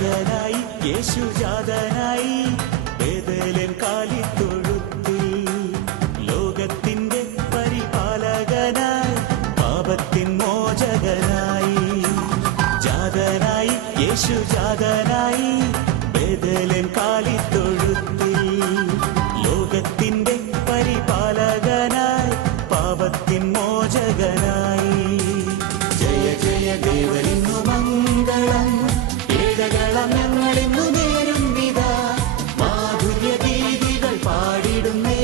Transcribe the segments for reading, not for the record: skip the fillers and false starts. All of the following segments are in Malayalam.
ജാതനായി യേശു ജാതനായി ബേഥലേം കാലിത്തൊഴുത്തിൽ ലോകത്തിന്റെ പരിപാലകനായി പാപത്തിൻ മോചകനായി ജാതനായി യേശു ജാതനായി ബേഥലേം കാലിത്തൊഴുത്തിൽ ലോകത്തിന്റെ പരിപാലകനായി പാപത്തിൻ മോചകനായി ജയ ജയ ദേവനിന്നു മംഗളം ഏഴകളം ഞങ്ങളിന്നു നേരും വിധാ മാധുര്യ ഗീതികൾ പാടിടുന്നേ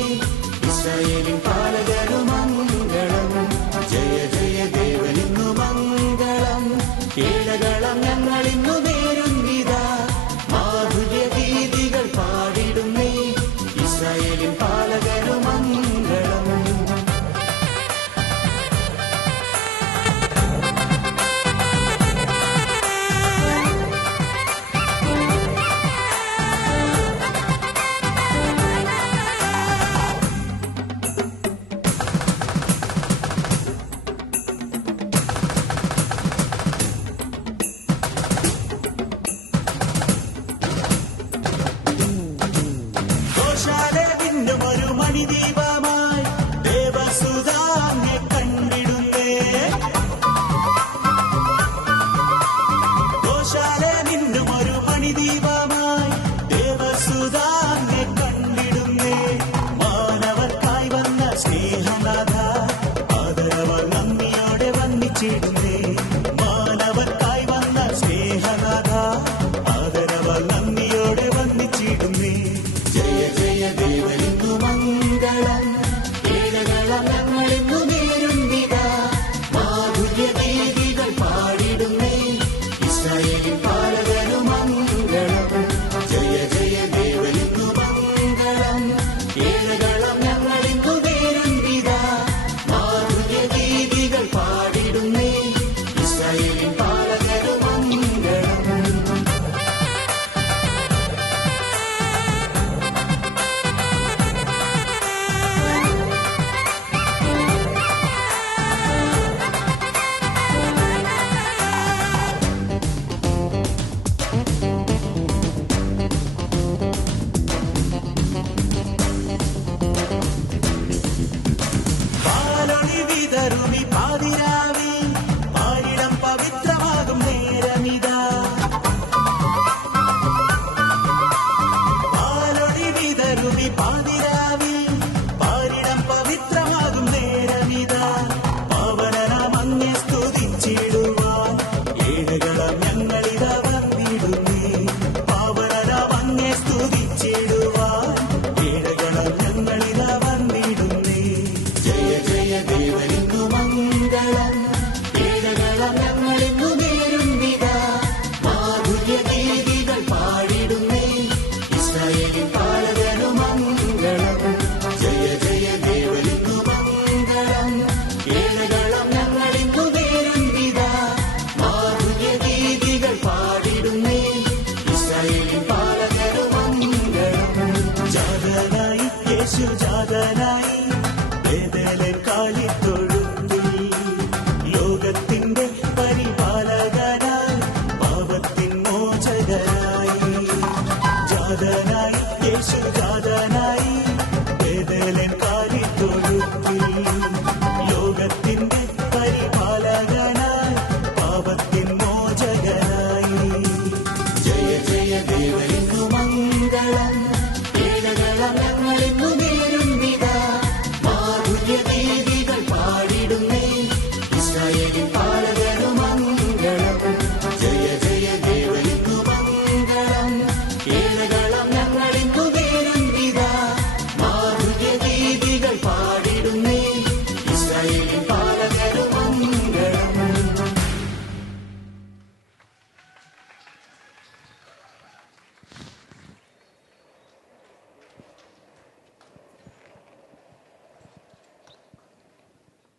ഇസ്രായേലിൻ പാലകനു മംഗളം ജയ ജയ ദേവനിന്നു മംഗളം ഏഴകളം ഞങ്ങളിന്നു നേരും വിധാ മാധുര്യ ഗീതികൾ പാടിടുന്നേ ഇസ്രായേലിൻ പാലകനു മംഗളം ഒരു മണിദീപമായി ദേവസുധാനെ കണ്ടിടുന്നേ ഗോശാലെ നിന്നും ഒരു മണിദീപമായി ദേവസുധാനെ കണ്ടിടുന്നേ മാനവർക്കായി വന്ന സ്നേഹനാഥ ആദരവർ നന്ദിയോടെ വന്നിച്ചിടുന്നു